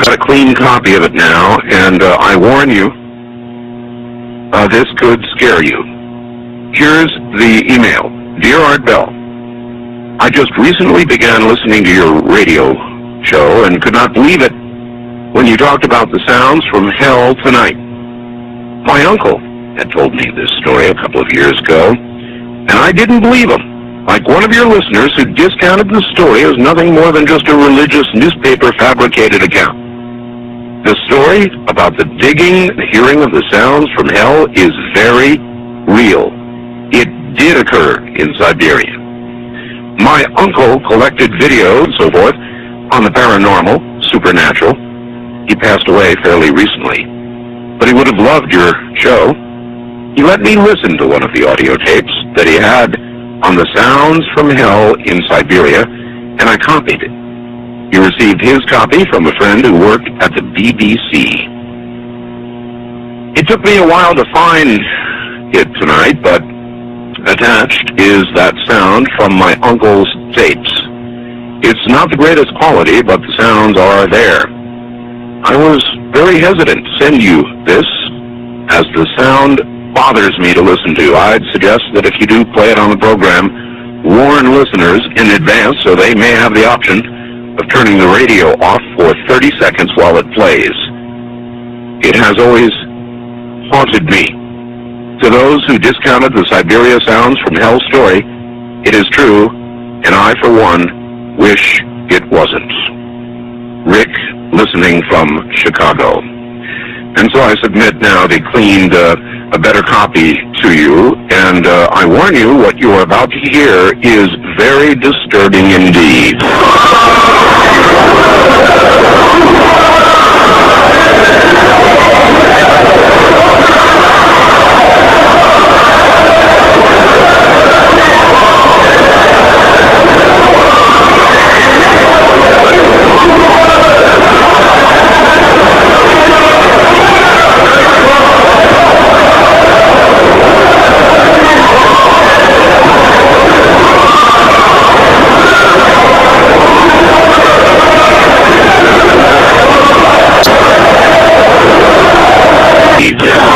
I've got a clean copy of it now, and I warn you, this could scare you. Here's the email. Dear Art Bell, I just recently began listening to your radio show and could not believe it when you talked about the sounds from hell tonight. My uncle had told me this story a couple of years ago, and I didn't believe him. Like one of your listeners who discounted the story as nothing more than just a religious newspaper fabricated account. The story about the digging and hearing of the sounds from hell is very real. It did occur in Siberia. My uncle collected videos and so forth on the paranormal, supernatural. He passed away fairly recently, but he would have loved your show. He let me listen to one of the audio tapes that he had on the sounds from hell in Siberia, and I copied it. He received his copy from a friend who worked at the BBC. It took me a while to find it tonight, but attached is that sound from my uncle's tapes. It's not the greatest quality, but the sounds are there. I was very hesitant to send you this, as the sound bothers me to listen to. I'd suggest that if you do play it on the program, warn listeners in advance so they may have the option of turning the radio off for 30 seconds while it plays. It has always haunted me. To those who discounted the Siberia sounds from hell story, it is true, and I, for one, wish it wasn't. Rick, listening from Chicago. And so I submit now the cleaned, a better copy to you, and I warn you, what you are about to hear is very disturbing indeed. Yeah.